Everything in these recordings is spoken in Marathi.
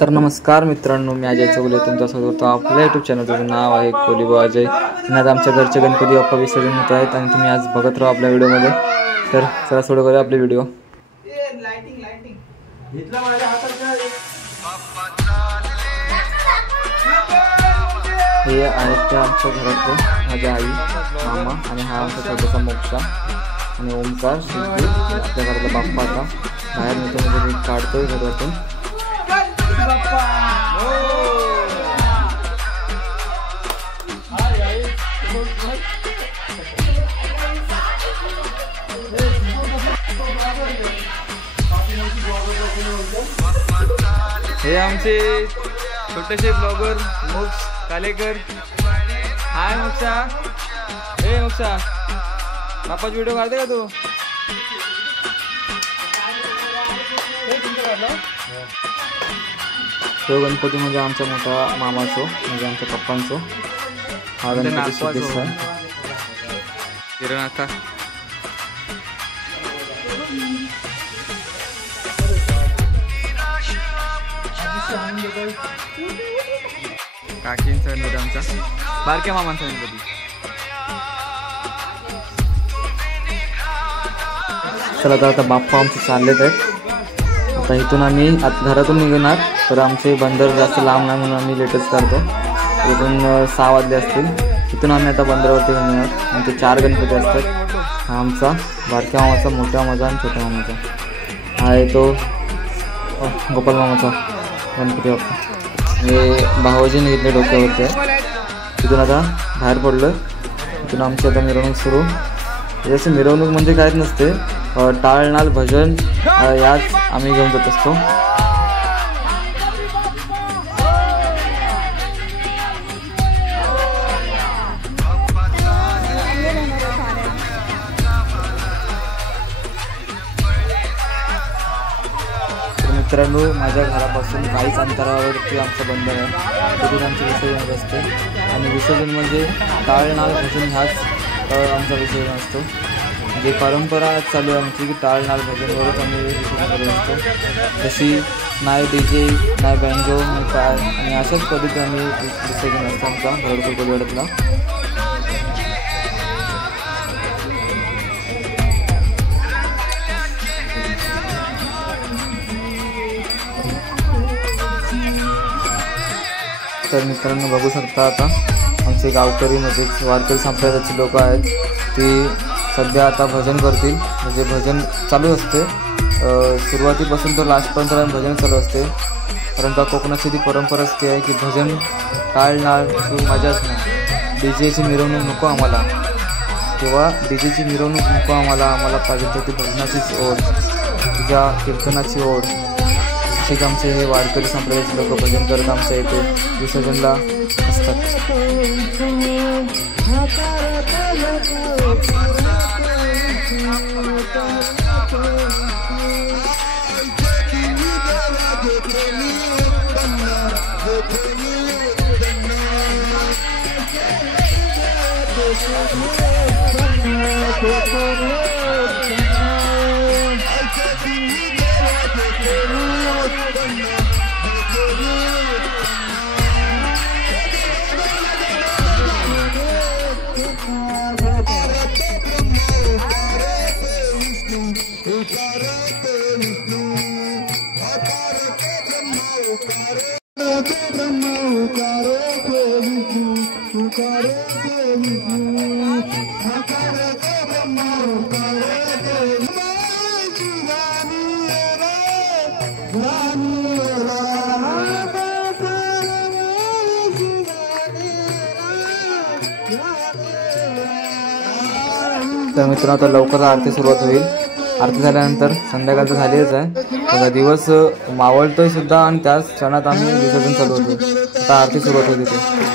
तर नमस्कार मित्रांनो, मी अजय चौगले तुमचं स्वागत करतो आपल्या यूट्यूब चॅनल. त्याचं नाव आहे कोलीबा अजय. आणि आज आमच्या घरचे गणपती बाप्पा विसर्जन होत आहेत आणि तुम्ही आज बघत राहा आपल्या व्हिडिओमध्ये. तर चला सुरू करूया आपले व्हिडिओ. हे आहेत ते आमच्या घरातले माझ्या आई, मामा आणि हा आमचा छोटासा मोक्षा आणि ओमकार शिल्पी. आपल्या घरातला बाप्पा आता बाहेर नेतो म्हणजे काढतोय घरातून. हे आमचे छोटेसे ब्लॉगर मोक्ष कालेकर. हाय मोक्षा. हे मोक्षा, बाप्पाचा व्हिडिओ काढते का तू? तो गणपती म्हणजे आमचा मोठा मामाचो, म्हणजे आमच्या पप्पांचो. हा गणपती सिद्धेश आहे. किरण आता काकींचा गणपती, आमचा बारक्या मामांचा गणपती. चला आता बाप्पा आमचे चाललेत आहेत. आता इथून आम्ही घरातून निघणार. तर आमचे बंदर जास्त लांब नाही म्हणून आम्ही लेटच करतो. इथून 6 वाजले असतील. इथून आम्ही आता बंदरावरती निघणार. आमचे 4 गणपती असतात. हा आमचा बारक्या मामाचा, मोठ्या मामाचा आणि छोट्या मामाचा. हा आहे तो गोपाल मामाचा गणपती बाप्पा. हे भावाजीने घेतले डोक्यावरती आहे. तिथून आता बाहेर पडलं. तिथून आमची आता मिरवणूक सुरू. जसं मिरवणूक म्हणजे काहीच नसते, टाळ नाल भजन याच आम्ही घेऊन जात असतो. मित्रांनो, माझ्या घरापासून काहीच अंतरावरती आमचं बंधन आहे. तिथून आमचं विसर्जन असते. आणि विसर्जन म्हणजे टाळ नाल भजन ह्याच आमचा विसर्जन असतो. म्हणजे परंपरा चालू आहे आमची की टाळ नाल भजनवरच आम्ही विसर्जन करत असतो. तशी नाही DJ नाही बँजो नाही काय, आणि अशाच पद्धतीने आम्ही विसर्जन असतो आमचा भरडपूर कोलीवाड्यातला. तर मित्रांनो बघू शकता, आता आमचे गावकरीमध्येच वारकरी संप्रदायाची लोक आहेत. ती सध्या आता भजन करतील. म्हणजे भजन चालू असते सुरुवातीपासून तर लास्टपर्यंत भजन चालू असते. कारण का कोकणाची ती परंपराच ती आहे की भजन टाळ नाळ ती मजाच नाही. DJची मिरवणूक नको आम्हाला, किंवा DJची मिरवणूक नको आम्हाला पाहिजे तर ती भजनाचीच ओढ, तुझ्या कीर्तनाची ओढ. असेच आमचे हे वारकरी संप्रदायाचे लोक भजन करत आमच्या इथे विसर्जनला असतात. तर मित्रांनो, आता लवकर आरती सुरुवात होईल. आरती झाल्यानंतर संध्याकाळचं झालेच आहे. बघा दिवस मावळतोय सुद्धा आणि त्याच क्षणात आम्ही विसर्जन चालू होतो. आता आरती सुरुवात होती ते.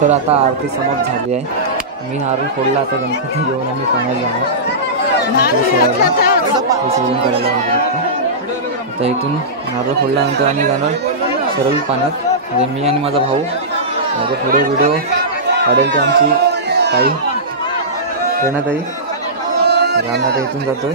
तर आता आरती समाप्त झाली आहे. मी नारळ फोडला. आता गणपती घेऊन आम्ही पाण्यात जाणार विसर्जन करायला वगैरे. आता इथून नारळ फोडल्यानंतर आम्ही जाणार सरळ पाण्यात. म्हणजे मी आणि माझा भाऊ. आता थोडे व्हिडिओ काढेल ते आमची ताई रेणाताई. आम्ही आता इथून जातोय.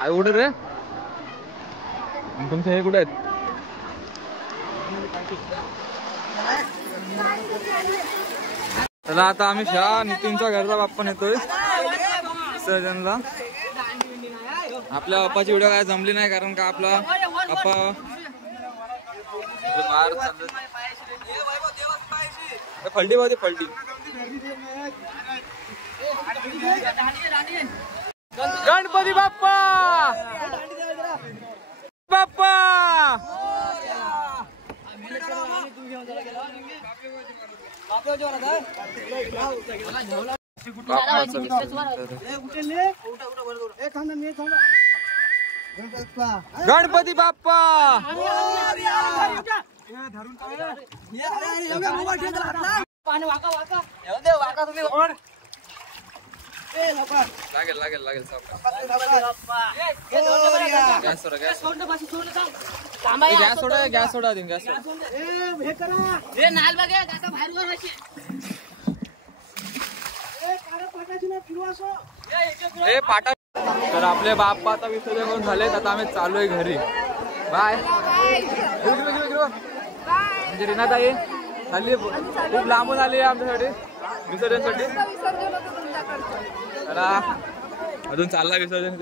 आई कुठे रे? तुमचे हे कुठे आहेत? चला आता आम्ही नितीनच्या घरचा बाप्पा नेतोय विसर्जनला. आपल्या बाप्पाची व्हिडिओ काय जमली नाही कारण का आपला बाप्पा बाहेर फलटी पाहते फलटी. गणपती बाप्पा बाप्पा गणपती बाप्पा लागेल लागेल लागेल गॅस सोडा गॅस सोडा गॅस सोडा गॅस पाटा. तर आपले बाप्पा आता विसर्जन करून झालेत. आता आम्ही चालू आहे घरी. बाय. म्हणजे रीनाताई चालली खूप लांबून आली आहे आमच्यासाठी विसर्जनसाठी. चला अजून चालला विसर्जन.